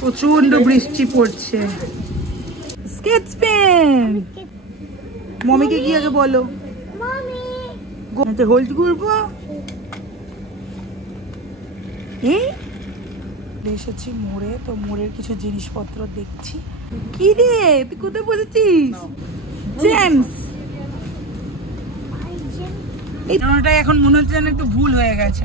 প্রচন্ড বৃষ্টি পড়ছে। স্কেচ পেন মমিকে কি আগে বলো? হোল্ড করবো। এসেছি মোড়ে, তো মোড়ের কিছু জিনিসপত্র দেখছি। কি রে তুই কোথায় বসেছিস? জেমস এই ধরনটা এখন মনে হচ্ছে যেন একটু ভুল হয়ে গেছে।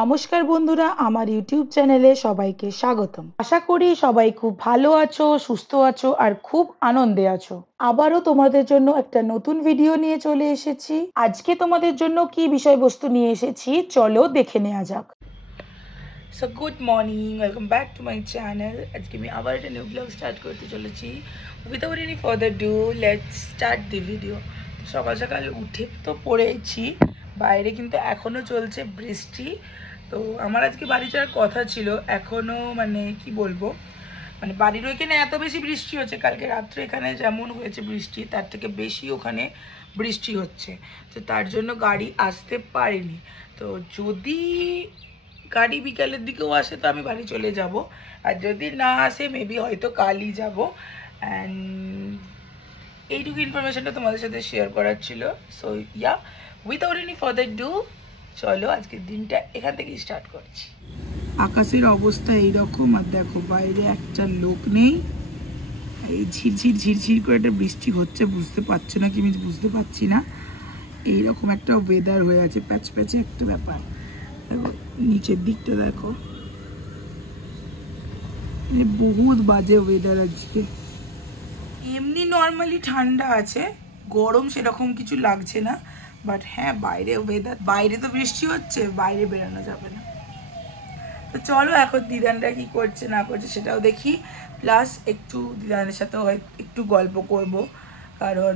নমস্কার বন্ধুরা, আমার ইউটিউব চ্যানেলে সবাইকে স্বাগতম। আশা করি সবাই খুব ভালো আছো, সুস্থ আছো আর খুব আনন্দে আছো। আবারও তোমাদের জন্য একটা নতুন ভিডিও নিয়ে চলে এসেছি। আজকে তোমাদের জন্য কি বিষয়বস্তু নিয়ে এসেছি চলো দেখে নেওয়া যাক। So good morning, welcome back to my channel. আজকে আমি আবার একটা নিউ ব্লগ স্টার্ট করতে চলেছি। Without any further do let's start the video. সকাল সকাল উঠে তো পড়েছি, বাইরে কিন্তু এখনও চলছে বৃষ্টি। তো আমার আজকে বাড়ি যাওয়ার কথা ছিল, এখনও মানে কি বলবো, মানে বাড়ির ওইখানে এত বেশি বৃষ্টি হচ্ছে। কালকে রাত্রে এখানে যেমন হয়েছে বৃষ্টি, তার থেকে বেশি ওখানে বৃষ্টি হচ্ছে। তো তার জন্য গাড়ি আসতে পারেনি। তো যদি গাড়ি বিকালের দিকেও আসে তো আমি বাড়ি চলে যাব, আর যদি না আসে মেবি হয়তো কালই যাব। অ্যান্ড এইটুকু ইনফরমেশনটা তোমাদের সাথে শেয়ার করার ছিল। So yeah, without any further do চলো আজকের দিনটা এখান থেকেই স্টার্ট করছি। আকাশের অবস্থা এইরকম, আর দেখো বাইরে একটা লোক নেই। এই ঝিরঝির ঝিরঝির করে একটা বৃষ্টি হচ্ছে, বুঝতে পারছো না কি আমি বুঝতে পারছি না। এইরকম একটা ওয়েদার হয়ে আছে, প্যাচ প্যাচে একটা ব্যাপার। দেখো নিচের দিকটা দেখো, বহুত বাজে ওয়েদার আজকে। এমনি নর্মালি ঠান্ডা আছে, গরম সেরকম কিছু লাগছে না। বাট হ্যাঁ বাইরে ওয়েদার, বাইরে তো বৃষ্টি হচ্ছে, বাইরে বেরোনো যাবে না। তো চলো এখন দিদানরা কি করছে না করছে সেটাও দেখি, প্লাস একটু দিদানের সাথেও একটু গল্প করব। কারণ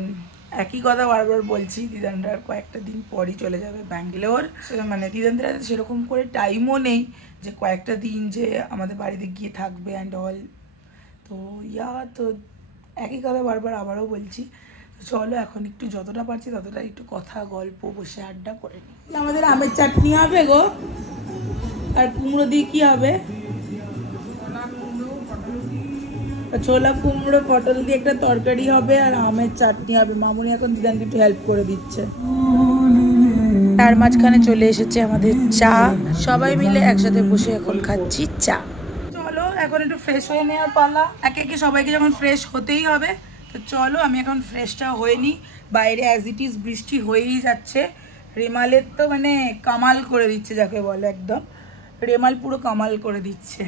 একই কথা বারবার বলছি, দিদানরা কয়েকটা দিন পরই চলে যাবে ব্যাঙ্গালোর। মানে দিদানরা সেরকম করে টাইমও নেই যে কয়েকটা দিন যে আমাদের বাড়িতে গিয়ে থাকবে অ্যান্ড অল। তো তো একই কথা বারবার আবারও বলছি। চলো এখন একটু যতটা পারছি ততটা একটু কথা গল্প বসে আড্ডা করে নিই। আমাদের আমের চাটনি হবে গো, আর কুমড়ো দিয়ে কি হবে? ছোলা কুমড়ো পটল দিয়ে একটা তরকারি হবে, আর আমের চাটনি হবে। মামুনি এখন দিদানকে একটু হেল্প করে দিচ্ছে। তার মাঝখানে চলে এসেছে আমাদের চা, সবাই মিলে একসাথে বসে এখন খাচ্ছি চা। চলো এখন একটু ফ্রেশ হয়ে নেওয়ার পালা। একে একে সবাইকে যখন ফ্রেশ হতেই হবে, তো চলো আমি এখন ফ্রেশটা হয়ে নিই। বাইরে অ্যাজ ইট ইজ বৃষ্টি হয়েই যাচ্ছে। রেমালের তো মানে কামাল করে দিচ্ছে, যাকে বলে একদম রেমাল পুরো কামাল করে দিচ্ছে।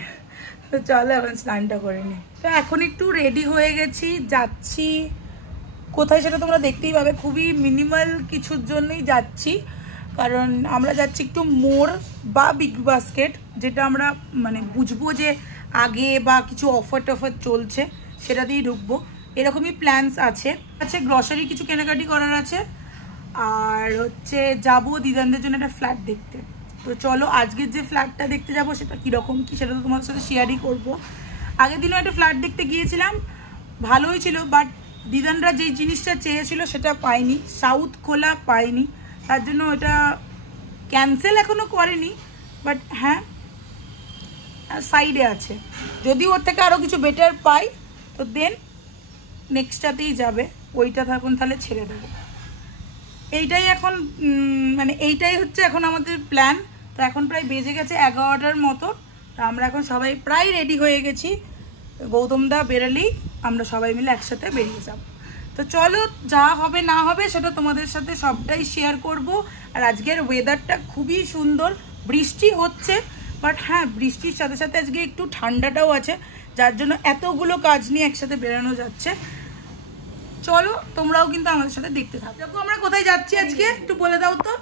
তো চলো এখন স্নানটা করে নিই। তো এখন একটু রেডি হয়ে গেছি, যাচ্ছি কোথায় সেটা তোমরা দেখতেই পাবে। খুবই মিনিমাল কিছুর জন্যই যাচ্ছি, কারণ আমরা যাচ্ছি একটু মোড় বা বিগ বাস্কেট, যেটা আমরা মানে বুঝবো যে আগে বা কিছু অফার টফার চলছে সেটা দিয়েই ঢুকবো, এরকমই প্ল্যানস আছে। গ্রসারি কিছু কেনাকাটি করার আছে, আর হচ্ছে যাবো দিদানদের জন্য একটা ফ্ল্যাট দেখতে। তো চলো আজকের যে ফ্ল্যাটটা দেখতে যাবো সেটা কীরকম কি সেটা তো তোমাদের সাথে শেয়ারই করবো। আগের দিনও একটা ফ্ল্যাট দেখতে গিয়েছিলাম, ভালোই ছিল, বাট দিদানরা যেই জিনিসটা চেয়েছিল সেটা পাইনি, সাউথ খোলা পাইনি। তার জন্য ওটা ক্যান্সেল এখনও করেনি, বাট হ্যাঁ সাইডে আছে। যদি ওর থেকে আরও কিছু বেটার পাই তো দেন নেক্সটটাতেই যাবে, ওইটা থাকুন তাহলে ছেড়ে দেবো। এইটাই এখন মানে এইটাই হচ্ছে এখন আমাদের প্ল্যান। তো এখন প্রায় বেজে গেছে 11টার মতো। তো আমরা এখন সবাই প্রায় রেডি হয়ে গেছি। গৌতমদা বেরোলেই আমরা সবাই মিলে একসাথে বেরিয়ে যাব। তো চলো যা হবে না হবে সেটা তোমাদের সাথে সবটাই শেয়ার করব। আর আজকের ওয়েদারটা খুবই সুন্দর, বৃষ্টি হচ্ছে, বাট হ্যাঁ বৃষ্টির সাথে সাথে আজকে একটু ঠান্ডাটাও আছে, যার জন্য এতগুলো কাজ নিয়ে একসাথে বেরোনো যাচ্ছে। চলো তোমরাও কিন্তু আমাদের সাথে দেখতে থাকো। দেখো আমরা কোথায় যাচ্ছি আজকে একটু বলে দাও তো।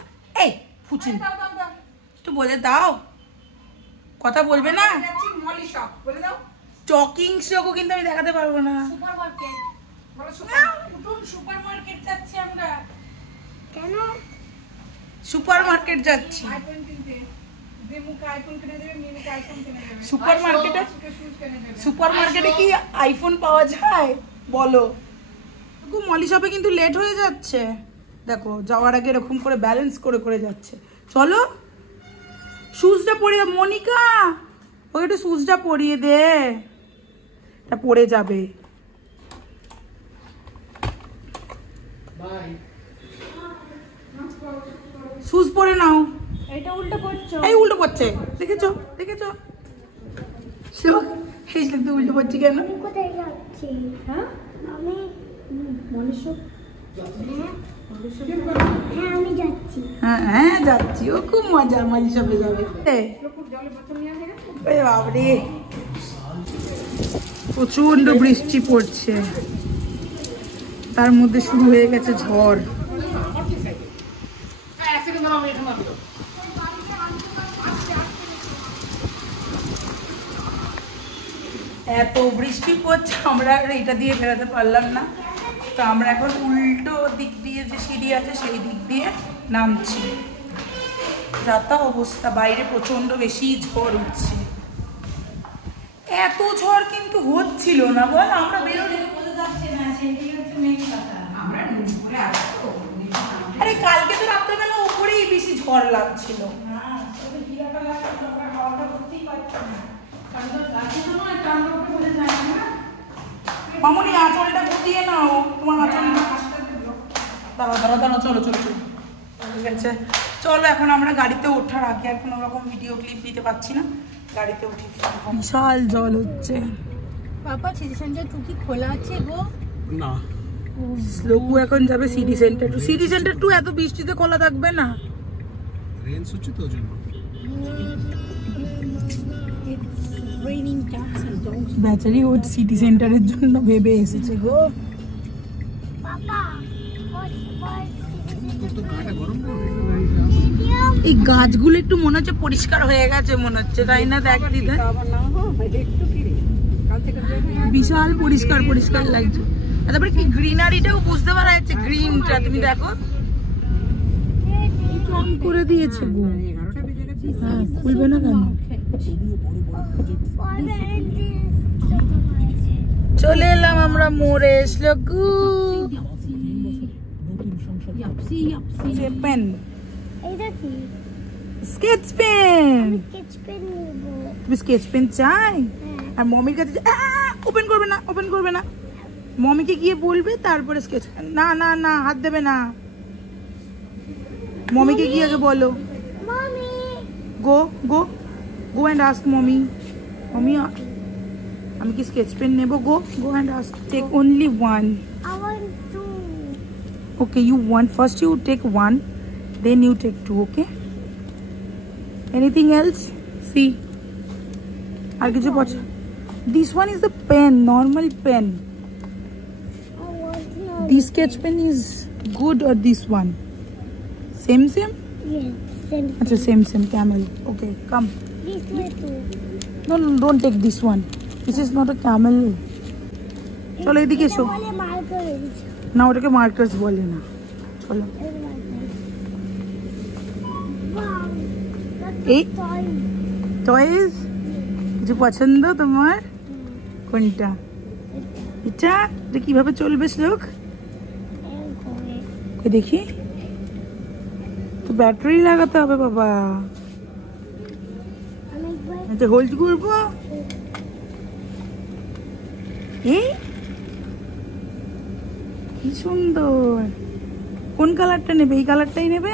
এই ফুচিন একটু বলে দাও, কথা বলবে না? টকিং শকও কিন্তু আমি দেখাতে পারবো না। সুপার মার্কেট যাচ্ছি আমরা। কেন সুপার মার্কেট যাচ্ছি? সুপার মার্কেটে কি আইফোন পাওয়া যায় বলো? মলি শপে কিন্তু লেট হয়ে যাচ্ছে, দেখো যাওয়ার আগে এরকম করে ব্যালেন্স করে করে যাচ্ছে। চলো শুজটা পরিয়ে, মনিকা ওকে একটু শুজটা পরিয়ে দে, এটা পরে যাবে। শুজ পরে নাও। এটা উল্টো করছো, এই উল্টো করছে, দেখেছো দেখেছো? এই তো উল্টো করছি কেন? কোথায় যাচ্ছি? হ্যাঁ আমি মনীষক। হ্যাঁ আমি যাচ্ছি। হ্যাঁ হ্যাঁ যাচ্ছি, ও খুব মজা, মাঝি সবে যাবে। বাবরে প্রচন্ড বৃষ্টি পড়ছে, তার মধ্যে শুরু হয়ে গেছে ঝড়। এত বৃষ্টি পড়ছে আমরা এটা দিয়ে বেরোতে পারলাম না, তো আমরা এখন উল্টো দিক দিয়ে যে সিঁড়ি আছে সেই দিক দিয়ে নামছি। যাতা অবস্থা, বাইরে প্রচন্ড বেশি ঝড় উঠছে। এত ঝড় কিন্তু হচ্ছিল না বল, আমরা বেরোলে আরে কালকে তো রাত্রেবেলা উপরেই বেশি ঝড় লাগছিল। মামুনি আঁচলটা গুটিয়ে নাও, তোমার আঁচল দাঁড়া দাঁড়া দাঁড়া, চলো চলো চলো, ঠিক আছে চলো। এখন আমরা গাড়িতে ওঠার আগে আর কোনো রকম ভিডিও ক্লিপ দিতে পারছি না, গাড়িতে উঠি। বিশাল জল হচ্ছে। পাপা সিটি সেন্টার টু কি খোলা আছে গো? না, শ্লোকু এখন যাবে city centre two. City centre two এত বৃষ্টিতে খোলা থাকবে না, রেঞ্জ হচ্ছে তো জন্য। বেচারি ও সিটি সেন্টারের জন্য ভেবে এসেছে গো। এই গাছগুলো একটু মনে হচ্ছে পরিষ্কার হয়ে গেছে মনে হচ্ছে, তাই না? দেখ দিদা বিশাল পরিষ্কার পরিষ্কার লাগছে। তারপরে কি গ্রিনারিটাও বুঝতে পারা যাচ্ছে, গ্রিনটা তুমি দেখো করে দিয়েছে গো। হ্যাঁ খুলবে না কেন? চলে এলাম আমরা মোড়ে। শ্লোকু পেন, স্কেচ পেন, তুমি স্কেচ পেন চাই? আর মমির কাছে ওপেন করবে না, ওপেন করবে না, মমিকে গিয়ে বলবে তারপরে স্কেচ। না না না হাত দেবে না, মমিকে গিয়ে আগে বলো। Go go go and ask mommy, mommy আমি কি স্কেচ পেন নেবো? Go go and ask, take only one. Okay, you want first you take one, then you take two, okay? Anything else? See. I'll get you watch. This one is the pen, normal pen. This sketch pen is good or this one? Same same? Yes, same. Achha, same camel. Okay, come. This way too. No, don't take this one. This is not a camel. চলো এদিকে এসো। না ওটাকে markers বলে না, চলো। এই toys কিছু পছন্দ তোমার? কোনটা? এটা কিভাবে চলবে শ্লোক? দেখি তো ব্যাটারি লাগাতে হবে বাবা। হোল্ড করবো। এই কি সুন্দর, কোন কালারটা নেবে? এই কালারটাই নেবে?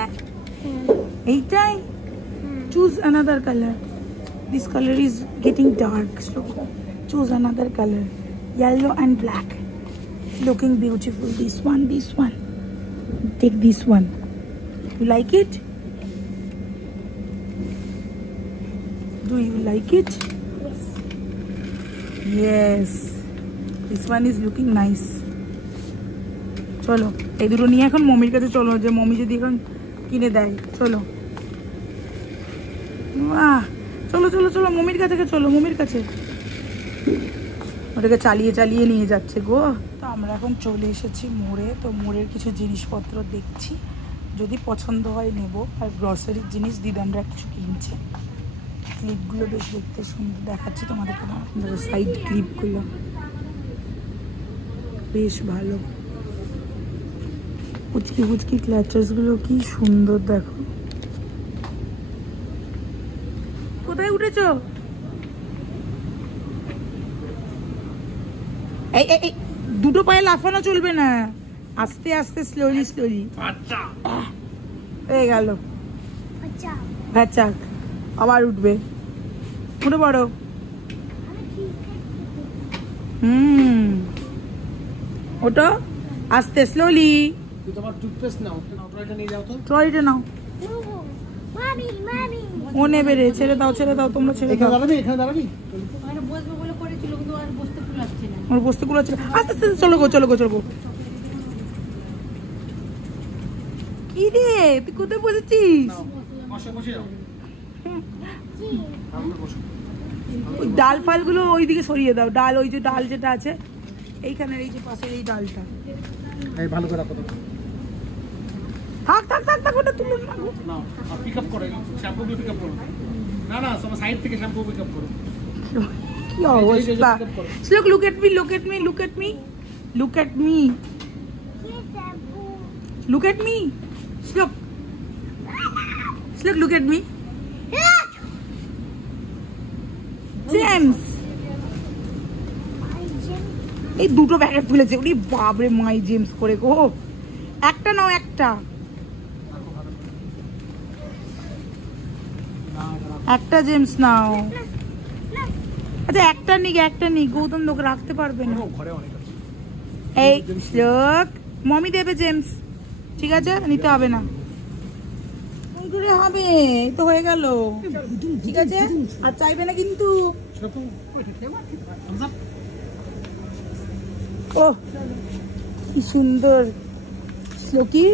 এইটাই? Choose another colour, this colour is getting dark, so choose another colour, yellow and black, looking beautiful. This one, take this one. You like it? Do you like it? Yes, this one is looking nice. চলো এই দুটো নিয়ে এখন মমির কাছে চলো, যে mummy যদি এখন কিনে দেয়। চলো বাহ, চলো চলো চলো মমির কাছে চলো, মমির কাছে। ওটাকে চালিয়ে চালিয়ে নিয়ে যাচ্ছে গো। তো আমরা এখন চলে এসেছি মোড়ে, তো মোড়ের কিছু জিনিসপত্র দেখছি, যদি পছন্দ হয় নেব। আর গ্রসারির জিনিস দিদানরা কিছু কিনছে, ক্লিপগুলো বেশ দেখতে সুন্দর দেখাচ্ছে তোমাদেরকে। দেখো সাইড ক্লিপগুলো বেশ ভালো, পুচকি পুচকি ক্ল্যাচার্সগুলো কি সুন্দর দেখো। কোথায় উঠেছো? এই এই দুটো পায়ে লাফানো চলবে না, আস্তে আস্তে স্লোলি স্লোলি। হয়ে গেল, ভ্যাচাক আবার উঠবে, উঠে পড়ো। ওটো আস্তে স্লোলি। তোমার টুথপেস্ট নাও, ট্রয়টা নিয়ে যাও তো। ট্রয়টা নাও। ও নেবে রে, ছেড়ে দাও ছেড়ে দাও, তোমরা ছেড়ে দাও। এখানে দাঁড়াবি। বসবে বলে করেছিল কিন্তু আর বসতে কুলাচ্ছে না। ওর বসতে কুলাচ্ছে না। আস্তে আস্তে চলো গো চলো গো চলো গো। কি রে তুই কোথায় বসেছিস? বসে যাও। ওই ডাল ফালগুলো ওইদিকে সরিয়ে দাও। ডাল, ওই যে ডাল যেটা আছে এইখানের, এই যে পাশের এই ডালটা এই ভালো করে রাখো তো। থাক থাক থাক থাক, ওটা তুলো না। নাও, আর পিকআপ করো, শ্যাম্পু দিয়ে পিকআপ করো। না তোমার সাইড থেকে শ্যাম্পু পিকআপ করো। কি অবস্থা। Look, look at me, look at me, look at me, look at me, look at me. Look, look at me. James, এই দুটো প্যাকেট তুলেছে। ওরে বাপরে, মাই জেমস করে গো। একটা নাও, একটা একটা জেমস নাও। আচ্ছা একটা নি গৌতম লোক রাখতে পারবে না। ঘরে অনেক আছে। এই লোক মমি দেবে জেমস, ঠিক আছে নিতে হবে না। করে হবে, এই তো হয়ে গেল, ঠিক আছে আর চাইবে না কিন্তু। ও কি সুন্দর। শ্লোকি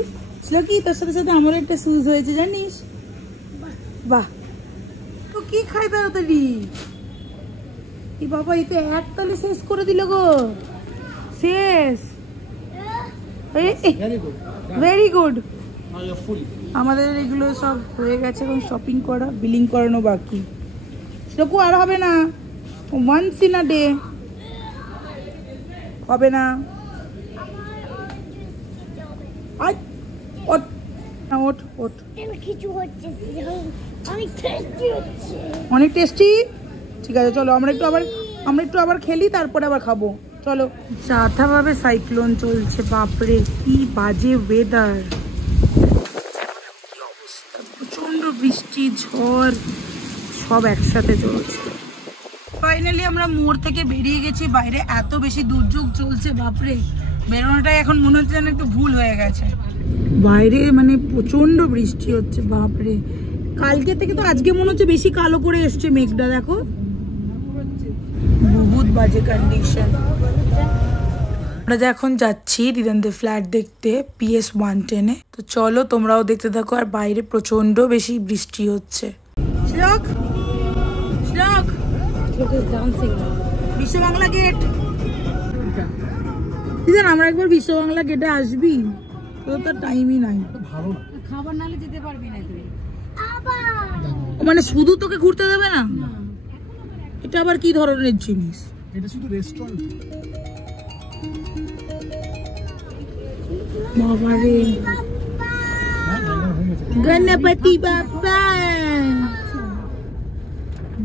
শ্লোকি, তোর সাথে সাথে আমার একটা শুজ হয়েছে জানিস? বাহ, তো কি খাই তাড়াতাড়ি। এই বাবা, এই তো এক তালে শেষ করে দিল গো। শেষ, ভেরি গুড। আমাদের এগুলো সব হয়ে গেছে, এখন শপিং করা, বিলিং করানো বাকি। সেরকম আর হবে না, ওয়ান্স ইন আ ডে হবে না। ওঠ ওঠ ওঠ, কিছু হচ্ছে, অনেক টেস্টি হচ্ছে। অনেক টেস্টি। ঠিক আছে চলো, আমরা একটু আবার খেলি, তারপরে আবার খাবো। চলো। ভাবে সাইক্লোন চলছে, বাপরে কি বাজে ওয়েদার। প্রচন্ড বৃষ্টি, ঝড় সব একসাথে চলছে। ফাইনালি আমরা মোড় থেকে বেরিয়ে গেছি। বাইরে এত বেশি দুর্যোগ চলছে, বাপরে বেরোনোটাই এখন মনে হচ্ছে যেন একটু ভুল হয়ে গেছে। বাইরে মানে প্রচন্ড বৃষ্টি হচ্ছে, বাপরে। কালকে থেকে তো আজকে মনে হচ্ছে বেশি কালো করে এসছে মেঘটা, দেখো বহুত বাজে কন্ডিশন। আমরা এখন যাচ্ছি দিদানদের ফ্ল্যাট দেখতে, PS 110-এ। তো চলো তোমরাও দেখতে থাকো। আর বাইরে প্রচন্ড বেশি বৃষ্টি হচ্ছে। শ্লোক শ্লোক, বিশ্ব বাংলা গেট। দিদান আমরা একবার বিশ্ব বাংলা গেটে আসবি? তো তার টাইমই নাই। খাবার নালে যেতে পারবি না তুই। মানে শুধু তোকে ঘুরতে দেবে না? এটা আবার কি ধরনের জিনিস? এটা শুধু রেস্টুরেন্ট। বাবারে, গণপতি বাপ্পা।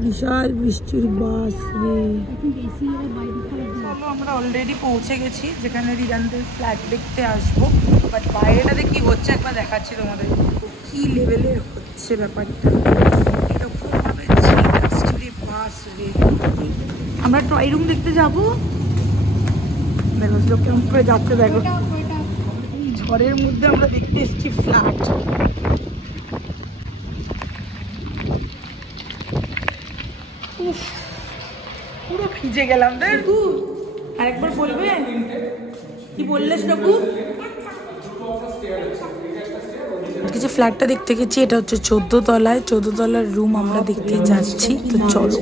বিশাল বৃষ্টির বাস রে। আমরা অলরেডি পৌঁছে গেছি যেখানে দিদানদের ফ্ল্যাট দেখতে আসবো। বাট বাইরেটাতে কি হচ্ছে একবার দেখাচ্ছি তোমাদের, কি লেভেলের হচ্ছে ব্যাপারটা। এরকম ভাবে বাস রে। আমরা টয় রুম দেখতে যাবো। দেখো লোক কেমন করে যাচ্ছে, দেখো ঝড়ের মধ্যে আমরা দেখতে এসেছি ফ্ল্যাট। পুরো ভিজে গেলাম। আরেকবার বলবে কি বললে শ্লোকু? যে ফ্ল্যাটটা দেখতে গেছি, এটা হচ্ছে 14 তলায়। 14 তলার রুম আমরা দেখতে যাচ্ছি। তো চলো।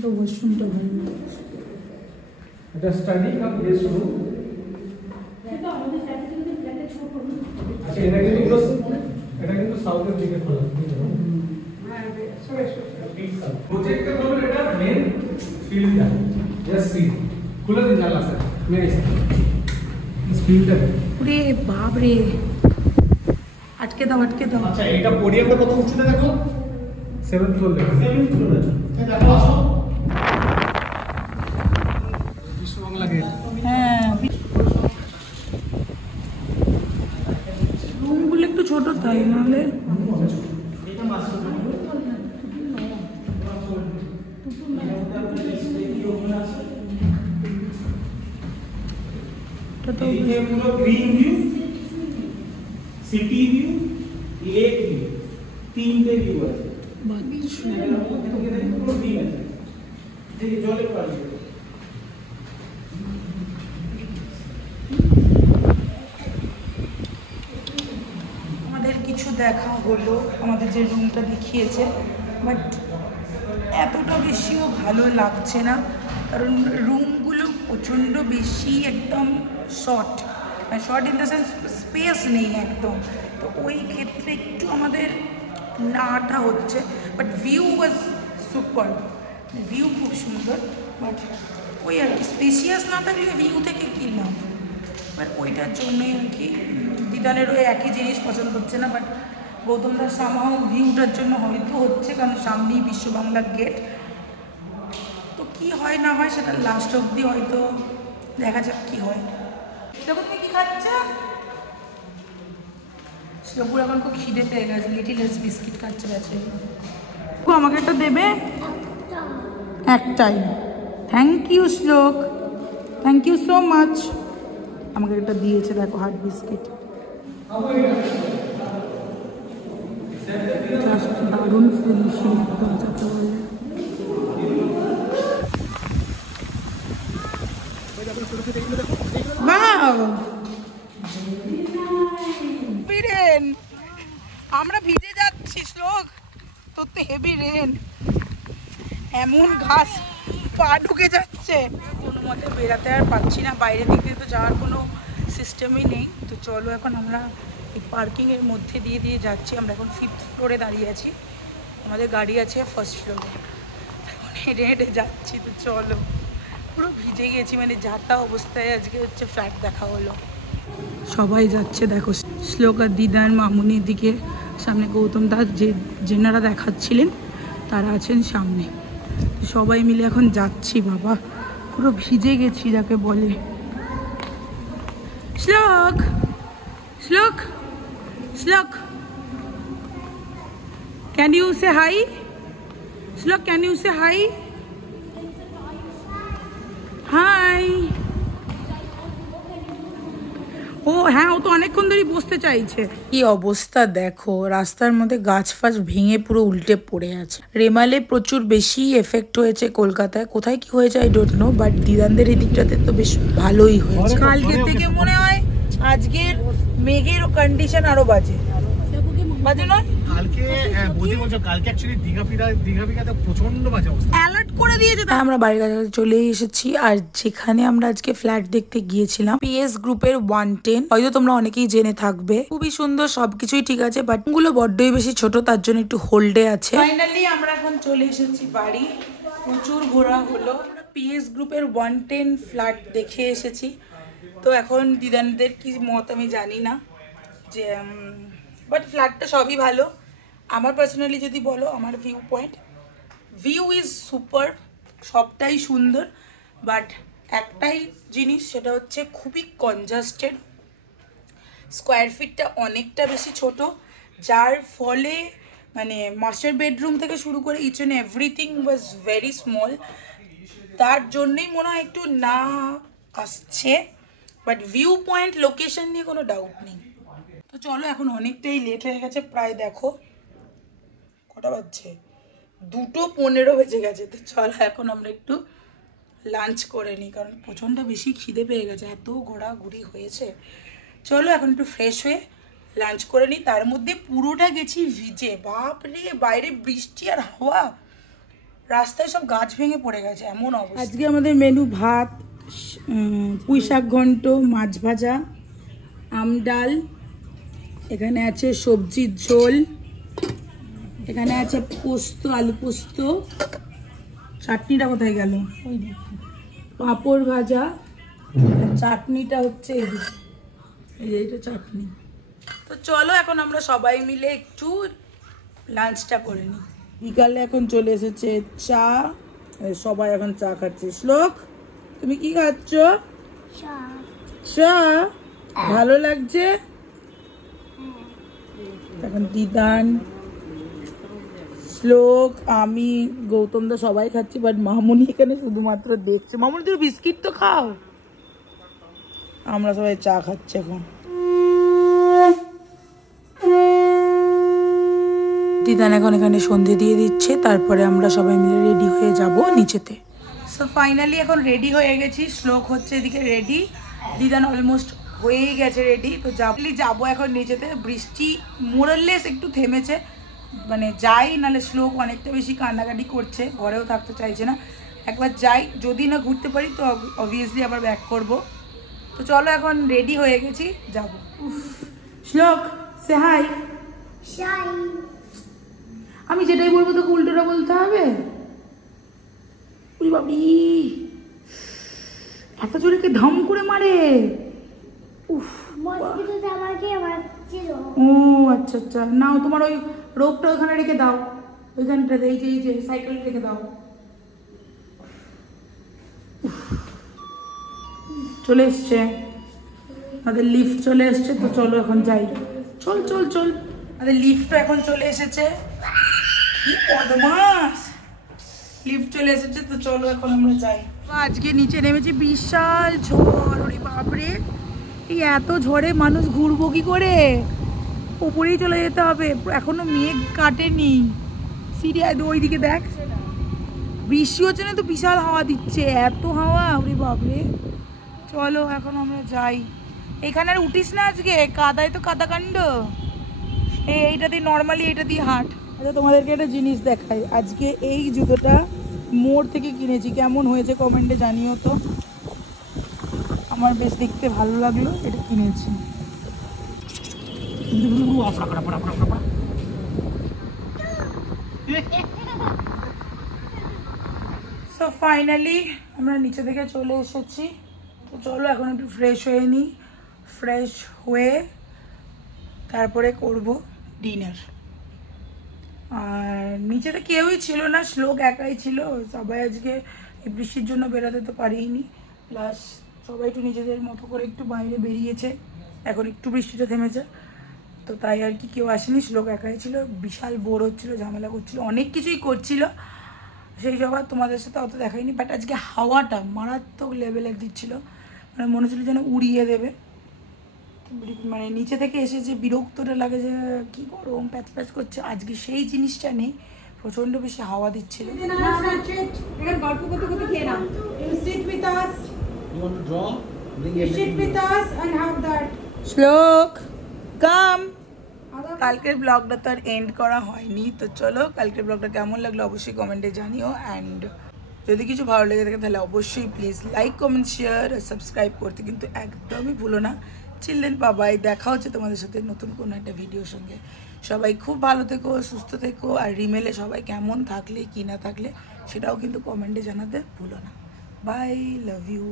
তো ওয়াশরুমটা ভালো। এটা স্টাডি কাম গেস্ট রুম। এটা কিন্তু সাউথের দিকে খোলা প্রজেক্টের হলো এটা মেন ফিল্ডটা জাস্ট সি খুলে দিন জানলা স্যার মেন ফিল্ডটা ওরে বাপ রে আটকে দাও আচ্ছা এটা পোডিয়ামটা কত উঁচুতে দেখো 7th ফ্লোর দেখো 7th ফ্লোর আছে দেখো বিশ্ব বাংলা গেট হ্যাঁ রুমগুলো একটু ছোট তাই নাহলে ये पूरा green view city view lake view तीनटे व्यू আছে পুরো গ্রিন আছে এই জলে পড়ে আমাদের কিছু দেখা হলো আমাদের যে রুমটা দেখিয়েছে বাট এতটা বেশিও ভালো লাগছে না কারণ রুমগুলো প্রচণ্ড বেশি একদম short in the sense space নেই একদম তো ওই ক্ষেত্রে একটু আমাদের নাটা হচ্ছে but view was super view খুব সুন্দর বাট ওই আর কি স্পেশিয়াস না থাকলে ভিউ থেকে কী নাম বাট ওইটার জন্যই আর কি দিদানেরও একই জিনিস পছন্দ হচ্ছে না বাট গৌতম দাস সামাও ভিউটার জন্য হয়তো হচ্ছে কারণ সামনেই বিশ্ব বাংলা গেট তো কি হয় না হয় সেটা লাস্ট অবধি হয়তো দেখা যাক কি হয় দেখো তুমি কি খাচ্ছ শ্লোকুর এখন খুব খিদে পেয়ে গেছে লিটিল এস বিস্কিট খাচ্ছে গেছে আমাকে একটা দেবে একটাই থ্যাংক ইউ শ্লোক থ্যাংক ইউ সো মাচ আমাকে একটা দিয়েছে দেখো হার্ট বিস্কিট দারুণ ফিনিশিং একদম যাকে বলে আমরা ভিজে যাচ্ছি শ্লোক তোর তো হেভি রেন এমন ঘাস পা ঢুকে যাচ্ছে কোনো মতে বেরাতে আর পাচ্ছি না বাইরের দিক দিয়ে তো যাওয়ার কোনো সিস্টেমই নেই তো চলো এখন আমরা এই পার্কিংয়ের মধ্যে দিয়ে যাচ্ছি আমরা এখন 5th ফ্লোরে দাঁড়িয়ে আছি আমাদের গাড়ি আছে 1st ফ্লোরে এখন হেঁটে যাচ্ছি তো চলো পুরো ভিজে গেছি মানে যাতা অবস্থায় আজকে হচ্ছে ফ্ল্যাট দেখা হলো সবাই যাচ্ছে দেখো শ্লোক আর দিদার মামুনির দিকে সামনে গৌতম দাস যেনারা দেখাচ্ছিলেন তারা আছেন সামনে সবাই মিলে এখন যাচ্ছি বাবা পুরো ভিজে গেছি যাকে বলে Shlok Shlok Shlok can you say hi Shlok can you say hi hi ও হ্যাঁ ও তো অনেকক্ষণ ধরেই বসতে চাইছে কি অবস্থা দেখো রাস্তার মধ্যে গাছ ফাছ ভেঙে পুরো উল্টে পড়ে আছে রেমালে প্রচুর বেশি এফেক্ট হয়েছে কলকাতায় কোথায় কি হয়েছে আই ডোন্ট নো বাট দিদানদের এই দিকটাতে তো বেশ ভালোই হয়েছে কালকের থেকে মনে হয় আজকের মেঘের কন্ডিশন আরো বাজে বাজে নয় কালকে বৌদি বলছো কালকে অ্যাকচুয়ালি দীঘাতে প্রচন্ড বাজে অবস্থা অ্যালার্ট করে দিয়েছে আমরা বাড়ির কাছে চলে এসেছি আর যেখানে আমরা আজকে ফ্ল্যাট দেখতে গিয়েছিলাম পিএস গ্রুপের 110 হয়তো তোমরা অনেকেই জেনে থাকবে খুবই সুন্দর সবকিছুই ঠিক আছে বাট গুলো বড্ডই বেশি ছোট তার জন্য একটু হোল্ডে আছে ফাইনালি আমরা এখন চলে এসেছি বাড়ি প্রচুর ঘোরা হলো পিএস গ্রুপের 110 ফ্ল্যাট দেখে এসেছি তো এখন দিদানদের কি মত আমি জানি না যে বাট ফ্ল্যাটটা সবই ভালো আমার পার্সোনালি যদি বলো আমার ভিউ ইজ সুপার সবটাই সুন্দর বাট একটাই জিনিস সেটা হচ্ছে খুবই কনজাস্টেড স্কোয়ার ফিটটা অনেকটা বেশি ছোট যার ফলে মানে মাস্টার বেডরুম থেকে শুরু করে each and everything was very small তার জন্যই মনে হয় একটু না আসছে বাট ভিউ পয়েন্ট লোকেশন নিয়ে কোনো ডাউট নেই তো চলো এখন অনেকটাই লেট হয়ে গেছে প্রায় দেখো কটা বাজছে 2:15 বেজে গেছে তো চলো এখন আমরা একটু লাঞ্চ করে নিই কারণ প্রচণ্ড বেশি খিদে পেয়ে গেছে এত ঘোরাঘুরি হয়েছে চলো এখন একটু ফ্রেশ হয়ে লাঞ্চ করে নিই তার মধ্যে পুরোটা গেছি ভিজে বাপরে বাইরে বৃষ্টি আর হাওয়া রাস্তায় সব গাছ ভেঙে পড়ে গেছে এমন অবস্থা আজকে আমাদের মেনু ভাত পুঁই শাক ঘন্ট মাছ ভাজা আম ডাল এখানে আছে সবজির ঝোল, এখানে আছে পোস্ত, আলু পোস্ত, চাটনিটা কোথায় গেল, ওই দেখুন পাঁপড় ভাজা, চাটনিটা হচ্ছে এইটা চাটনি। তো চলো এখন আমরা সবাই মিলে একটু লাঞ্চটা করে নিই। বিকালে এখন চলে এসেছে চা, সবাই এখন চা খাচ্ছে। শ্লোক তুমি কি খাচ্ছ? চা। ভালো লাগছে? এখন দিদান, শ্লোক, আমি, গৌতম দা সবাই খাচ্ছি, বাট মামুনি এখানে শুধুমাত্র দেখছে। মামুনি তুমি বিস্কিট তো খাও। আমরা সবাই চা খাচ্ছি এখন। দিদান এখন এখানে সন্ধে দিয়ে দিচ্ছে, তারপরে আমরা সবাই মিলে রেডি হয়ে যাব নিচেতে। সো ফাইনালি এখন রেডি হয়ে গেছি। শ্লোক হচ্ছে এদিকে রেডি, দিদান অলমোস্ট হয়েই গেছে রেডি। তো যাবো এখন নিচেতে। বৃষ্টি মোরাললেস একটু থেমেছে, মানে যাই, নাহলে শ্লোক অনেকটা বেশি কান্নাকাটি করছে, ঘরেও থাকতে চাইছে না। একবার যাই, যদি না ঘুরতে পারি তো অবভিয়াসলি আবার ব্যাক করব। তো চলো এখন রেডি হয়ে গেছি, যাবো। শ্লোক সে হাই। আমি যেটাই বলবো তোকে উল্টোটা বলতে হবে। বাবি এত জোরে কে ধম করে মারে। উফ, ও আচ্ছা আচ্ছা, নাও তোমার ওই রোপটা ওখানে রেখে দাও, ওইখানটাতে, এই যে সাইকেল রেখে দাও। চলে এসছে আমাদের লিফট, চলে এসছে। তো চলো এখন যাই। চল চল চল, আমাদের লিফট এখন চলে এসেছে। কি বদমাস, লিফট চলে এসেছে। তো চলো এখন আমরা যাই। আজকে নিচে নেমেছি, বিশাল ঝড়, ওরে বাপরে। এই এত ঝড়ে মানুষ ঘুরবো কি করে? উপরেই চলে যেতে হবে, এখনো মেঘ কাটেনি। সিরিয়াস ওইদিকে দেখ, বৃষ্টি হচ্ছে না তো বিশাল হাওয়া দিচ্ছে, এত হাওয়া, ওরে বাপরে। চলো এখন আমরা যাই। এখানে আর উঠিস না আজকে, কাদায় তো কাদা কাণ্ড। এইটা দিয়ে নর্মালি এটা দিয়ে হাঁট। আচ্ছা তোমাদেরকে একটা জিনিস দেখাই, আজকে এই জুতোটা মোড় থেকে কিনেছি, কেমন হয়েছে কমেন্টে জানিও তো। আমার বেশ দেখতে ভালো লাগলো, এটা কিনেছি। সো ফাইনালি আমরা নিচে থেকে চলে এসেছি। তো চলো এখন একটু ফ্রেশ হয়ে নিই, ফ্রেশ হয়ে তারপরে করব ডিনার। আর নিচেতে কেউই ছিল না, শ্লোক একাই ছিল। সবাই আজকে এই বৃষ্টির জন্য বেরোতে তো পারিনি, প্লাস সবাই একটু নিজেদের মতো করে একটু বাইরে বেরিয়েছে, এখন একটু বৃষ্টিটা থেমেছে। তো তাই আর কি কেউ আসেনি, শ্লোক একাই ছিল। বিশাল বোর হচ্ছিল, ঝামেলা করছিল, অনেক কিছুই করছিল, সেই সব আর তোমাদের সাথে অত দেখাইনি। বাট আজকে হাওয়াটা মারাত্মক লেভেলের দিচ্ছিল, মানে মনে হচ্ছিল যেন উড়িয়ে দেবে। মানে নিচে থেকে এসে যে বিরক্তটা লাগে, যে কি গরম প্যাচ প্যাচ করছে, আজকে সেই জিনিসটা নেই, প্রচন্ড বেশি হাওয়া দিচ্ছিল। শ্লোক কাম। কালকের ব্লগটা তো আর এন্ড করা হয়নি, তো চলো কালকের ব্লগটা কেমন লাগলো অবশ্যই কমেন্টে জানিও। অ্যান্ড যদি কিছু ভালো লেগে থাকে তাহলে অবশ্যই প্লিজ লাইক, কমেন্ট, শেয়ার আর সাবস্ক্রাইব করতে কিন্তু একদমই ভুলো না। চিলড্রেন বাবাই, দেখা হচ্ছে তোমাদের সাথে নতুন কোনো একটা ভিডিওর সঙ্গে। সবাই খুব ভালো থেকো, সুস্থ থেকো। আর রিমেলে সবাই কেমন থাকলে কি না থাকলে সেটাও কিন্তু কমেন্টে জানাতে ভুলো না। Bye, love you.